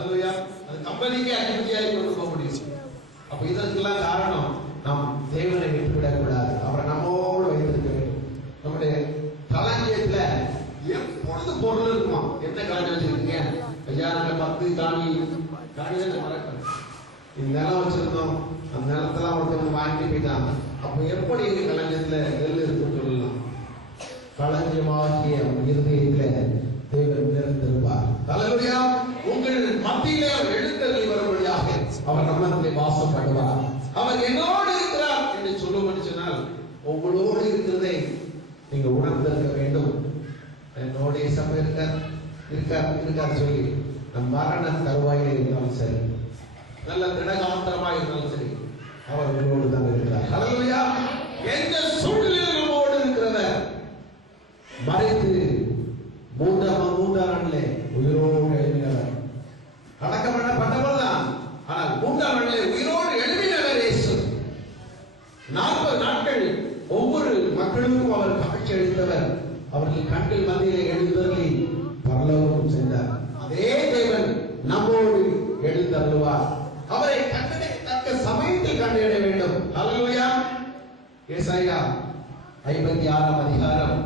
ஹல்லேலூயா. அது கம்பெனிக்கே அதிபதியாய் கொண்டு போக முடியும். அப்ப இதற்கெல்லாம் காரணம் நாம் தேவனை விட்டுவிடக் கூடாது. அவரை நம்மோடு வைத்திருக்க வேண்டும். நம்முடைய களஞ்சியத்துல எப்பொழுது பொருள் இருக்குமா? என்ன காணி வச்சிருக்கீங்க? ஐயா நாங்க 10 காணிதான் மறக்கணும். இந்த நிலம் வச்சிருந்தோம், அந்த நிலத்தெல்லாம் ஒருத்தவங்க வாங்கி போயிட்டாங்க. அப்ப எப்படி எங்க களஞ்சியத்துல நெல் இருக்குன்னு சொல்லலாம்? களஞ்சியமாகிய இருதயத்துல தேவன் நிறைந்திருப்பார். ஹல்லேலூயா. உங்கள் மத்தியிலே எழுந்தருளி வரும்படியாக அவர் நம்மத்திலே வாசம் பண்ணுவார். அவர் என்னோடு இருக்கிறார் என்று சொல்லும்படி சொன்னால் உங்களோடு இருக்கிறதை நீங்க உணர்ந்திருக்க வேண்டும். என்னோட சமயம் இருக்கார் சொல்லி நம் மரண தருவாயில் இருந்தாலும் சரி, நல்ல திடகாத்திரமாக இருந்தாலும் சரி, அவர் உங்களோடு தான் இருக்கிறார். ஹல்லேலூயா. எந்த சூழ்நிலையோடு இருக்கிறவர் மறைத்து மூன்றாம் நாளிலே உயிரோடு எழுப்பினவர். அடக்கம் பண்ணப்பட்டவர் தான், ஆனால் 3ஆம் நாளிலே உயிரோடு எழுப்பினவர் இயேசு. 40 நாட்கள் ஒவ்வொரு மக்களுக்கும் அவர் காட்சி அளித்தவர். அவர்கள் கண்கள் மத்தியிலே எழுந்தருளி பரலோகம் சென்றார். அதே தேவன் நம்மோடு எழுந்தருளுவார். அவரை கண்டடையத்தக்க சமயத்தில் கண்டறிய வேண்டும். ஹல்லேலூயா. ஏசாயா 56ஆம் அதிகாரம்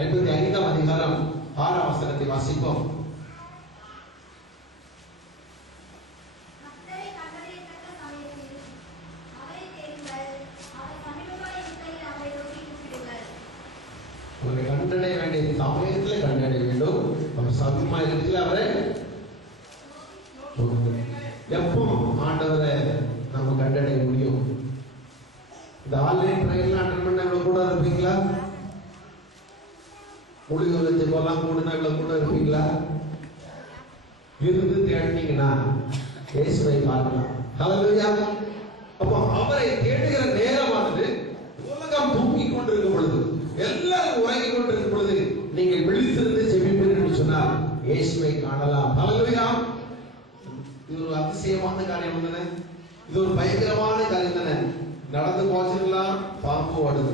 55ஆம் அதிகாரம் 6ஆம் வசனத்தை வாசிப்போம். அவரை கண்டடைய வேண்டிய சமயத்தில் கண்டடைய வேண்டும். அவர் சமயமா இருக்கிற அவரை எப்போ ஆண்டவரை நம்ம கண்டடைய முடியும்? இந்த ஆன்லைன் ட்ரையல் அட்டன் பண்ண இவ்வளவு கூட இருப்பீங்களா? முடிவுகளை போலாம் கூடுனா இவ்வளவு கூட இருப்பீங்களா? இருந்து தேடினீங்கன்னா இயேசுவை பார்க்கலாம். ஹல்லேலூயா. அப்போ அவரை தேடுகிற நேரமானது உலகம் தூங்கிக் கொண்டிருக்கும் பொழுது, எல்லாரும் உறங்கிக் கொண்டிருக்கும் பொழுது நீங்கள் விழித்திருந்து ஜெபிப்பீர்கள் சொன்னால் இயேசுவை காணலாம். ஹல்லேலூயா. இது ஒரு அதிசயமான காரியம் தானே? இது ஒரு பயங்கரமான காரியம் தானே? நடந்து போச்சுக்கலாம் பாம்பு ஓடுது.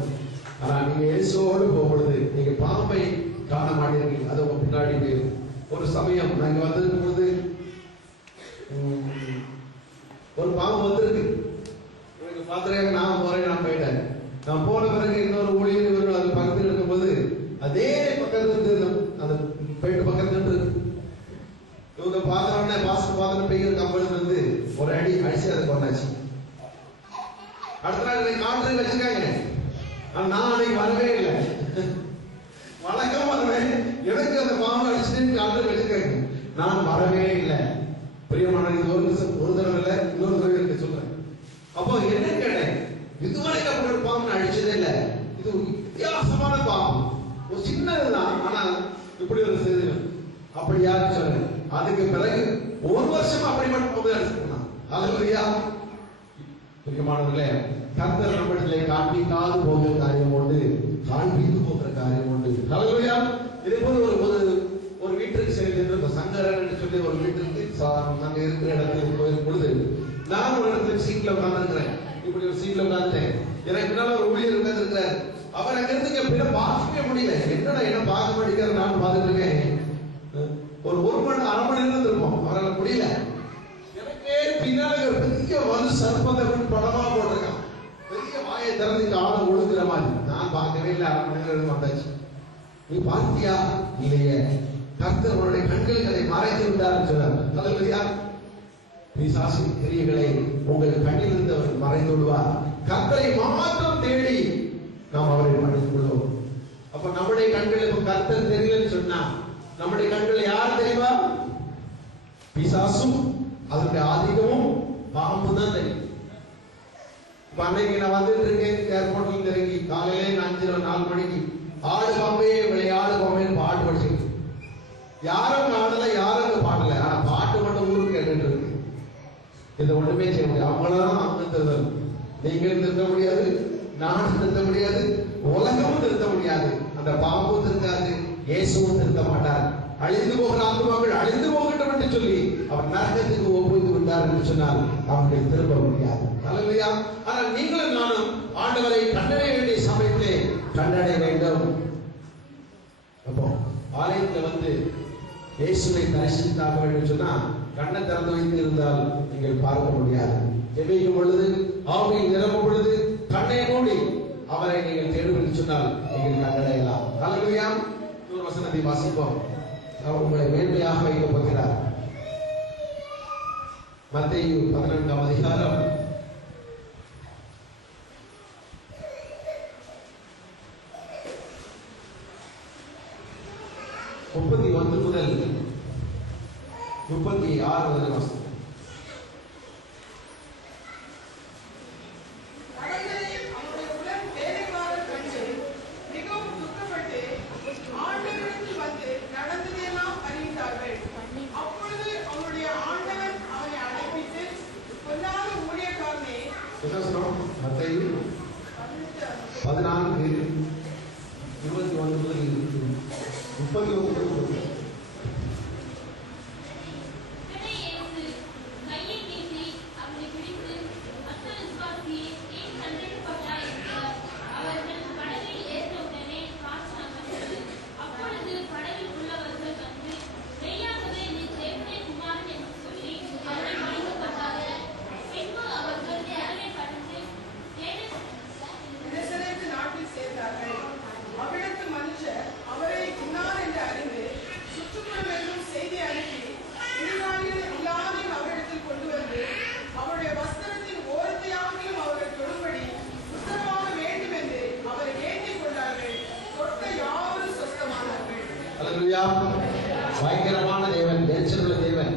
ஆனா நீங்க இயேசுவோடு போகும்பொழுது நீங்க பாம்பை காண மாட்டீங்க. அது உங்க பின்னாடி போயிடும். ஒரு சமயம் நாங்க வந்திருக்கும் பொழுது ஒரு பாம்பு வந்திருக்கு. பாத்திரம் நான் போறேன், நான் போயிட்டேன். நான் போன பிறகு இன்னொரு ஊழியர் இவர்கள் அது பக்கத்தில் இருக்கும்போது அதே பக்கத்துல அந்த போயிட்டு பக்கத்துல இருக்கு. இவங்க பாத்திரம்னா பாஸ்டர் பாத்திரம் பெய்கிற கம்பெனி வந்து ஒரு அடி அடிச்சு அதை கொண்டாச்சு. அடுத்த நாள் காற்று வச்சிருக்காங்க. நான் அன்னைக்கு வரவே இல்லை. வழக்கம் வருவேன், எனக்கு அந்த பாம்பு அடிச்சுட்டு காற்று வச்சிருக்காங்க. நான் வரவே இல்லை. பிரியமான இது ஒரு தடவை இல்லை, இன்னொரு தடவை இருக்கு சொல்றேன். அப்போ என்ன கேட்டேன், இதுவரைக்கும் அப்படி ஒரு பாம்பு அடிச்சதே இல்லை. இது வித்தியாசமான பாம்பு, ஒரு சின்னதுதான், ஆனா இப்படி ஒரு செய்தி அப்படி யாரும் சொல்லுங்க. அதுக்கு பிறகு ஒரு வருஷம் அப்படி மட்டும் அடிச்சுக்கலாம். ஹல்லேலூயா. முக்கியமானவர்களே, கர்த்தர் நம்மிடத்திலே காண்பிக்காது போகிற காரியம் உண்டு, காண்பித்து போகிற காரியம் உண்டு. ஹல்லேலூயா. இதே போல ஒரு வீட்டுக்கு சென்று சங்கரன் என்று சொல்லி ஒரு வீட்டுக்கு நாங்க இருக்கிற இடத்துல போயிருக்கும் பொழுது நான் ஒரு இடத்துல சீட்ல உட்கார்ந்துருக்கிறேன். இப்படி ஒரு சீட்ல உட்கார்ந்துட்டேன். எனக்கு பின்னால ஒரு ஊழியர் உட்கார்ந்துருக்கிறார். அவர் அங்க இருந்து பின்ன பார்க்கவே முடியல. என்னடா என்ன பார்க்க மாட்டேங்கிறார், நான் பார்த்துட்டு இருக்கேன். ஒரு மணி அரை மணி நேரம் இருப்போம், அவரால் முடியல. எனக்கே பின்னால ஒரு பெரிய வலு சர்ப்பத்தை படமா போட்டிருக்கான். பெரிய வாயை திறந்து ஆளை ஒழுங்குற மாதிரி. நான் பார்க்கவே இல்லை. அரை மணி நேரம் வந்தாச்சு. நீ பார்த்தியா? இல்லையே. கர்த்தர் அவருடைய கண்களை மறைத்து விட்டார் சொன்னார். ஹல்லேலூயா. பிசாசின் கிரியைகளை உங்கள் கண்ணிலிருந்து அவர் மறைத்து விடுவார். கர்த்தரை மாத்திரம் தேடி நாம் அவரை மறைத்துக் கொள்வோம். அப்ப நம்முடைய கண்கள் இப்ப கர்த்தர் தெரியலன்னு சொன்னா நம்முடைய கண்கள் யார் தெரியுமா? பிசாசும் அதனுடைய ஆதிக்கமும் பாம்பு தான் தெரியும். இப்ப அன்னைக்கு நான் வந்துட்டு இருக்கேன் ஏர்போர்ட்ல இறங்கி காலையிலே 4 மணிக்கு ஆடு பாம்பே விளையாடு பாம்பேன்னு பாட்டு படிச்சுட்டு யாரும் ஆடல, யாரும் பாடல. ஆனா பாட்டு மட்டும் ஊருக்கு கேட்டுட்டு இருக்கு. இதை ஒண்ணுமே செய்ய முடியாது. அவங்களாம் அவங்க திருத்தணும். நீங்கள் திருத்த முடியாது, நான் திருத்த முடியாது, உலகமும் திருத்த முடியாது. அந்த பாம்பும் திருத்தாது, இயேசுவும் திருத்த மாட்டார். அழிந்து போகிற ஆத்மாக்கள் அழிந்து போகட்டும் என்று சொல்லி அவர் நரகத்துக்கு ஒப்புவித்து விட்டார் என்று சொன்னால் அவர்களை திரும்ப முடியாது. ஹல்லேலூயா. ஆனால் நீங்களும் நானும் ஆண்டவரை கண்டடைய வேண்டிய சமயத்தை கண்டடைய வேண்டும். அப்போ ஆலயத்தில் வந்து இயேசுவை தரிசித்தாக வேண்டும் சொன்னா கண்ணை திறந்து வைத்து இருந்தால் நீங்கள் பார்க்க முடியாது. ஜெபிக்கும் பொழுது ஆவியில் நிரம்பும் பொழுது கண்ணை மூடி அவரை நீங்கள் தேடுவது சொன்னால் நீங்கள் கண்டடையலாம். ஹல்லேலூயா. ஒரு வசனத்தை வாசிப்போம். அவர் உங்களை மேன்மையாக வைக்கப் போகிறார். மத்தேயு 14ஆம் அதிகாரம் 31 முதல் 36 வரை வாசிப்போம். மத்தேயு 14:21 முதல் 31. பயங்கரமான தேவன், எரிச்சலுள்ள தேவன்.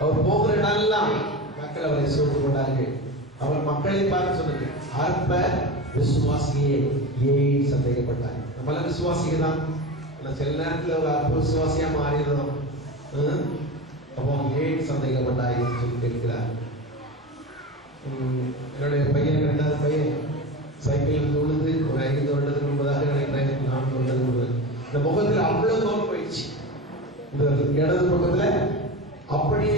அவர் போகிற இடமெல்லாம் மக்கள் அவரை சூழ்ந்து கொண்டார்கள். அவர் மக்களை பார்த்து சொன்னது, அற்ப விசுவாசியே ஏன் சந்தேகப்பட்டார்? நம்மள விசுவாசிங்க தான், சில நேரத்தில் ஒரு அற்ப விசுவாசியா மாறிடுறோம். அப்போ ஏன் சந்தேகப்பட்டாய் என்று சொல்லி கேட்கிறார். என்னுடைய பையன், 2வது பையன் சைக்கிள் தொழுது ஒரு 5 வருடத்துக்கு முன்பதாக நினைக்கிறேன், 4 வருடத்துக்கு முன்பு இந்த முகத்தில் அவ்வளவு தோல் போயிடுச்சு. இந்த இடது பக்கத்துல அப்படியே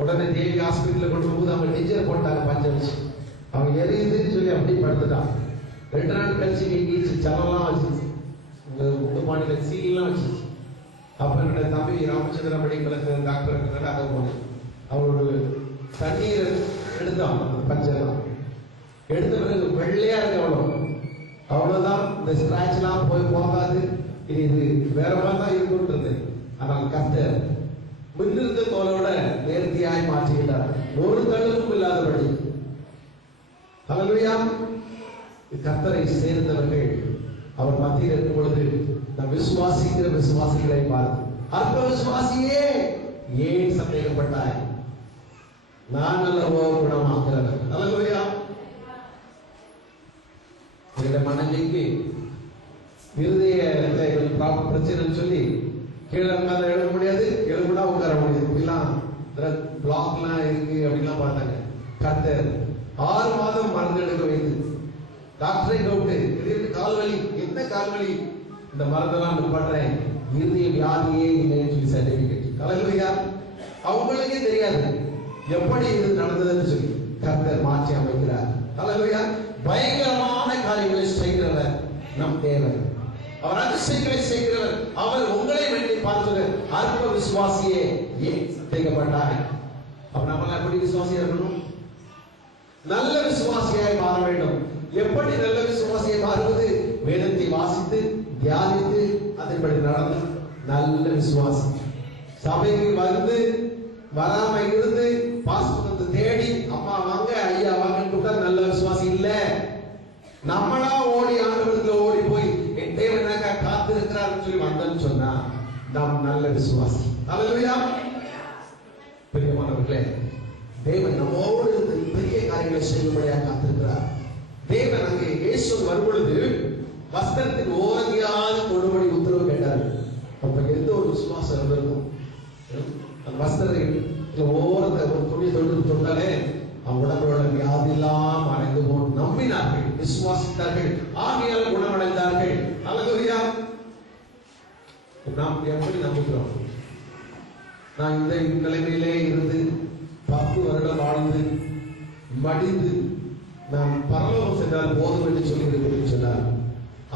உடனே தேவி ஹாஸ்பிட்டல் கொண்டு போகும்போது அவங்க டீச்சர் போட்டாங்க பஞ்ச வச்சு. அவன் எரியுதுன்னு சொல்லி அப்படி படுத்துட்டான். 2 நாள் கழிச்சு கீச்சு சலம்லாம் வச்சு உங்க மாநில சீலாம் வச்சு. அப்ப என்னுடைய தம்பி ராமச்சந்திர மெடிக்கல் டாக்டர் இருக்கிறாங்க, அதை போனேன். அவரோட தண்ணீர் எடுத்தான், பஞ்செல்லாம் எடுத்த பிறகு வெள்ளையா இருக்கு. அவ்வளவுதான், இந்த ஸ்கிராட்ச் எல்லாம் போகாது, இது வேற மாதிரி தான் இருக்குன்றது. ஆனால் கர்த்தர் முன்னிருந்த தோலோட நேர்த்தியாய் மாற்றிவிட்டார், ஒரு தழுவும் இல்லாதபடி. ஹல்லேலூயா. கர்த்தரை சேர்ந்தவர்கள் அவர் மத்தியில் இருக்கும் பொழுது நம் விசுவாசிக்கிற விசுவாசிகளை பார்த்து, அற்ப விசுவாசியே ஏன் சந்தேகப்பட்டாய்? நான் அல்லவோ குணமாக்கிறவர். ஹல்லேலூயா. என்னுடைய மனைவிக்கு இருதய பிரச்சனை சொல்லி கீழே உட்கார்ந்து எழுத முடியாது, எழுபடா உட்கார முடியாது, இப்படிலாம் பிளாக்லாம் இருக்கு அப்படின்லாம் பார்த்தாங்க. கர்த்தர் 6 மாதம் மருந்து எடுக்க வைத்து டாக்டரை கூப்பிட்டு, திடீர்னு கால்வலி, என்ன கால்வலி, இந்த மருந்தெல்லாம் நிப்பாட்டுறேன், இருதய வியாதியே இல்லைன்னு சொல்லி சர்டிபிகேட். ஹல்லேலூயா. அவங்களுக்கே தெரியாது எப்படி இது நடந்ததுன்னு சொல்லி கர்த்தர் மாற்றி அமைக்கிறார். ஹல்லேலூயா. பயங்கரமான காரியங்களை செய்கிறவர் நம் தேவன். அவர் அதிசயங்களை செய்கிறவர். அவர் உங்களை வேண்டி பார்த்து, அற்ப விசுவாசியே ஏன் சந்தேகப்பட்டாய்? அப்ப நம்ம எப்படி விசுவாசியா இருக்கணும்? நல்ல விசுவாசியாய் மாற வேண்டும். எப்படி நல்ல விசுவாசியை மாறுவது? வேதத்தை வாசித்து தியானித்து அதன்படி நடந்து நல்ல விசுவாசி. சபைக்கு வந்து வராம இருந்து பாஸ்புத்தத்தை தேடி அம்மா வாங்க ஐயா வாங்க நல்ல விசுவாசி இல்ல. நம்மளா ஓடி ஆண்டவரத்துல ஓடி போய் என் தேவன் காத்து இருக்கிறார் சொல்லி வந்தோம்னு சொன்னா நாம் நல்ல விசுவாசி. ஹல்லேலூயா. பிரியமானவர்களே, தேவன் நம்மோடு பெரிய காரியங்களை செய்யும்படியாக காத்திருக்கிறார். தேவன் அங்கே இயேசு வரும்பொழுது வஸ்திரத்தின் ஓரத்தையாவது தொடுபடி உத்தரவு கேட்டார். அப்ப எந்த ஒரு விசுவாசம் இருக்கும்? அந்த வஸ்திரத்தை ஓரத்தை ஒரு துணி தொட்டாலே அவன் உடம்போட வியாதி எல்லாம் மறைந்து போட்டு நம்பினார்கள், விசுவாசித்தார்கள், ஆகையால் குணமடைந்தார்கள். ஹல்லேலூயா. நாம் எப்படி நம்புகிறோம்? நான் இந்த நிலைமையிலே இருந்து 10 வருடம் வாழ்ந்து மடிந்து நான் பரலோகம் சென்றால் போதும் என்று சொல்லி சொன்னார்.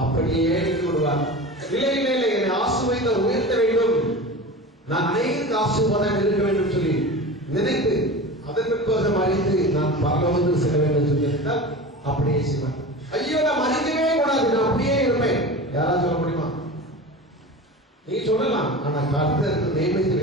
அப்படியே விடுவார். இல்லை இல்லை இல்லை, என்னை ஆசீர்வதித்து உயர்த்த வேண்டும், நான் அநேகருக்கு ஆசீர்வாதம் இருக்க வேண்டும் சொல்லி நினைத்து அதற்கோசம் அறிந்து நான் பரலோகத்துக்கு செல்ல வேண்டும் சொல்லி இருந்தால் அப்படியே செய்வேன். ஐயோ நான் மறிக்கவே கூடாது, நான் அப்படியே இருப்பேன். யாராவது சொல்ல முடியுமா? நீங்க சொல்லலாம். ஆனா கர்த்தர் நியமித்து